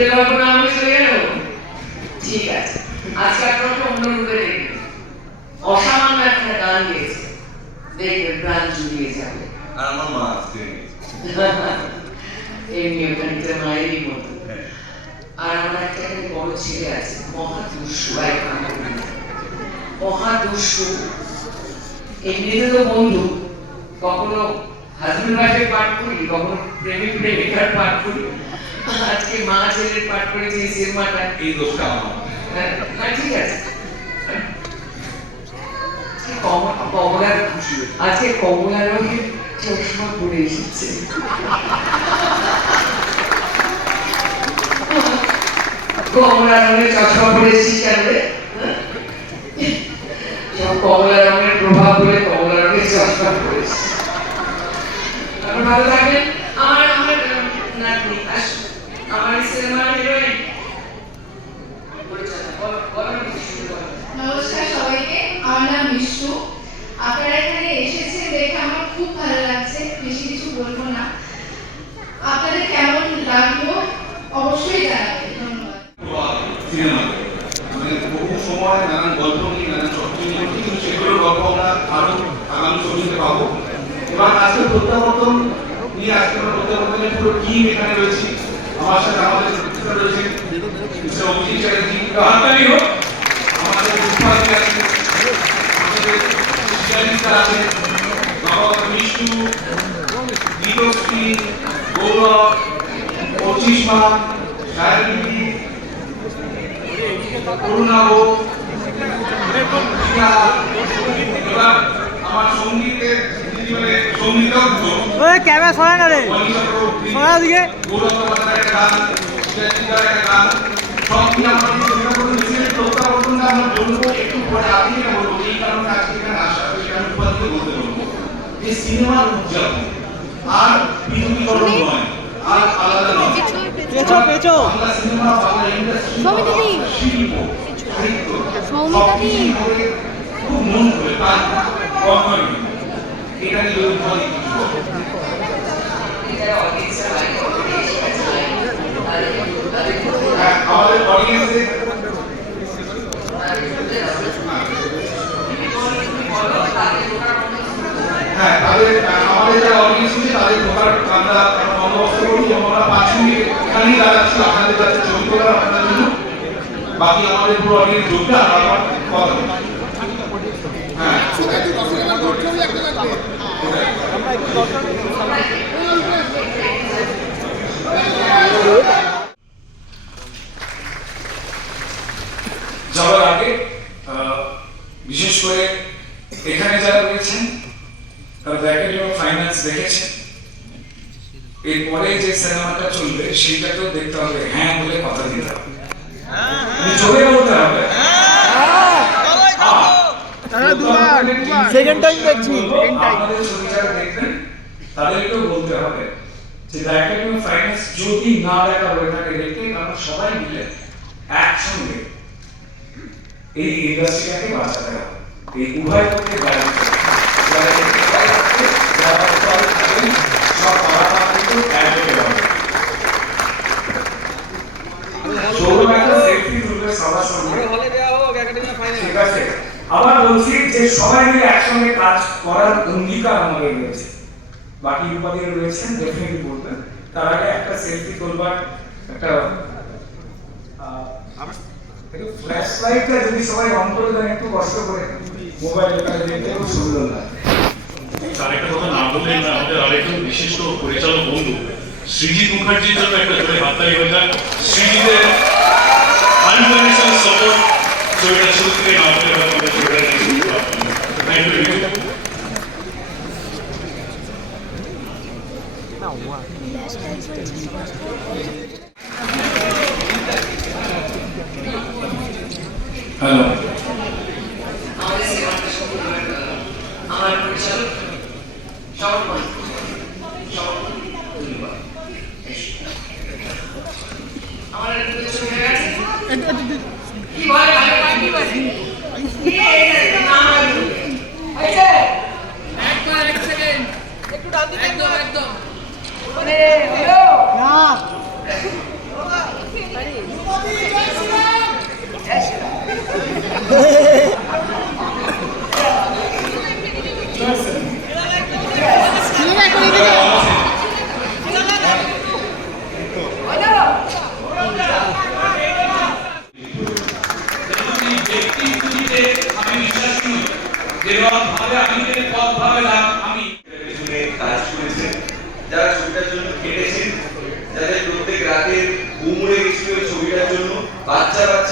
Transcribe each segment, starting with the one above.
ভূতের গল্প না আমি চলে গেল। ঠিক আছে, আজকে আপনাকে অন্য রূপে দেখবেন। অসামান্য একটা গান গেয়েছে, দেখবেন প্রাণ জুড়িয়ে যাবে। আর আমার মা আজকে এমনি ওটা নিতে মায়েরই মতো। আর আমার একটা বড় ছেলে আছে, মহাদুষ্টু, মহাদুষ্টু। এমনিতে তো বন্ধু, কখনো হাজবেন্ড ওয়াইফের পাঠ করি, কখনো প্রেমিক প্রেমিকার পাঠ করি। আজকে মা ছেলের পাঠ করেছি এই সিনেমাটা। এই দোষটা আমার। না ঠিক আছে, কমলার আজকে কমলা রঙের চশমা পরে এসেছে। কমলা রঙের চশমা পরে এসেছি কেন? সব কমলা রঙের প্রভাব বলে কমলা রঙের চশমা পরে এসেছি। আপনি ভালো থাকবেন। আমার আমার নাতনি আমার সিনেমার হিরোইন। নমস্কার সবাইকে, আমার নাম মিশু। আপনারা এখানে এসেছেন দেখে আমার খুব ভালো লাগছে, বেশি কিছু বলবো না। আপনাদের কেমন লাগলো অবশ্যই জানাবেন। ধন্যবাদ। মানে বহু সময় নানান গল্প নিয়ে নানান চর্চা নিয়ে, কিন্তু সেগুলোর গল্প আমরা আরো আগামী ছবিতে পাবো। এবার আজকে প্রত্যাবর্তন নিয়ে আজকে আমরা প্রত্যাবর্তনের পুরো টিম এখানে রয়েছি। আমার সাথে আমাদের রয়েছে মিস্টার অভিজিৎ চ্যাটার্জি, হাততালি হোক। আমাদের উপাধি আছে, আমাদের শিলালিকা আছে, বাবা মিষ্টু, গীতশ্রী, গৌরব, অর্চিষ্মা, সায়নী, করুণাব, এবার আমার সঙ্গীতের সঙ্গীতজ্ঞ ক্যামেরা সরায় না রে, সরা দিকে গৌরব একটা গান, শিলালিকার একটা গান, সব মিলে আমরা প্রত্যাবর্তনটা আমরা বলবো একটু পরে। আপনি এটা বলবো এই কারণে আজকে এখানে আসা, সেটা আমি উপাধিকে বলতে বলবো। এই সিনেমার উদযাপন আর বিদ্যুতীকরণ নয়, আর আলাদা নয়। পেছো পেছো বাংলা সিনেমা, বাংলা ইন্ডাস্ট্রি, শিল্প, সাহিত্য খুব মন করে তার কখনই এটা নিয়ে উপাধি আমাদের অডিয়েন্সে হ্যাঁ তাদের আমাদের যারা অডিয়েন্স আছে তাদের ঢোকার আমরা বন্দোবস্ত করি এবং আমরা 5 মিনিট এখানেই দাঁড়াচ্ছি আপনাদের কাছে ছবি তোলার আপনাদের জন্য। বাকি আমাদের পুরো অডিয়েন্স ঢুকবে আর আমার কথা হ্যাঁ যাওয়ার আগে বিশেষ করে এখানে যারা রয়েছেন তারা একাডেমি অফ ফাইন্যান্স দেখেছেন, এরপরে যে সিনেমাটা চলবে সেইটাকেও দেখতে হবে, হ্যাঁ বলে কথা দিতে হবে, জোরে বলতে হবে। সেকেন্ড টাইম দেখছি, আপনাদের ছবি যারা দেখবেন তাদেরকেও বলতে হবে যে একাডেমি অফ ফাইন্যান্স যদি না দেখা হয়ে থাকে দেখতে, কারণ সবাই মিলে একসঙ্গে এই ইন্ডাস্ট্রিটাকে বাঁচাতে হবে। এই উভয় পক্ষে দাঁড়িয়ে সব কলাকার কিন্তু একযোগে হবে। ঠিক আছে, আবার বলছি যে সবাই মিলে একসঙ্গে কাজ করার অঙ্গীকার আমাদের রয়েছে। বাকি উপাধি রয়েছেন ডেফিনেটলি বলবেন। তার আগে একটা সেলফি তোলবার একটা ফ্ল্যাশ লাইটটা যদি সবাই অন করে দেন একটু কষ্ট করে, মোবাইল এখানে দেখতে খুব সুন্দর লাগে। তার একটা কথা না বললেই না, আমাদের আরেকজন বিশিষ্ট পরিচালক বন্ধু সৃজিত মুখার্জির জন্য একটা জোরে হাততালি হয়ে যায়। সৃজিতের আনকন্ডিশনাল সাপোর্ট ছবিটা শুরু থেকে না হলে হয়তো আমরা ছবিটা থ্যাংক ইউ। হ্যালো, আমাদের সিনেমাটা আমার পরিচালক আমার ছবি হয়ে গেছে কি বলে ভালো পার্টি বলে এক সেকেন্ড একটু ডান দিকে একদম না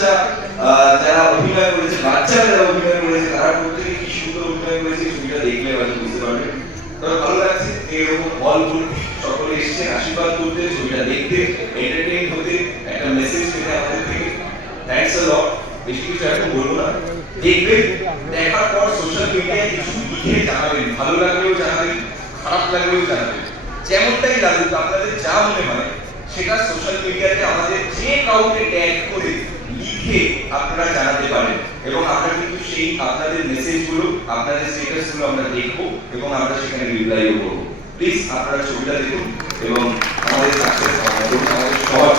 বাচ্চা যারা অভিনয় করেছে, বাচ্চারা যারা অভিনয় করেছে তারা প্রত্যেকে কি সুন্দর অভিনয় করেছে, ছবিটা দেখলে হয়তো বুঝতে পারবেন। তবে ভালো লাগছে এরকম হল ভর্তি সকলে এসেছে আশীর্বাদ করতে, ছবিটা দেখতে, এন্টারটেইন হতে, একটা মেসেজ পেতে আমাদের থেকে। থ্যাঙ্কস আ লট। বেশি কিছু এখন বলবো না, দেখবেন, দেখার পর সোশ্যাল মিডিয়ায় কিছু লিখে জানাবেন, ভালো লাগলেও জানাবেন, খারাপ লাগলেও জানাবেন, যেমনটাই লাগুক আপনাদের যা মনে হয় সেটা সোশ্যাল মিডিয়াতে আমাদের যে কাউকে ট্যাগ করে লিখে আপনারা জানাতে পারেন, এবং আমরা কিন্তু সেই আপনাদের মেসেজগুলো, আপনাদের স্ট্যাটাসগুলো আমরা দেখবো এবং আমরা সেখানে রিপ্লাইও করবো। প্লিজ আপনারা ছবিটা দেখুন এবং আমাদের সাকসেস কামনা করুন, আমাদের সবার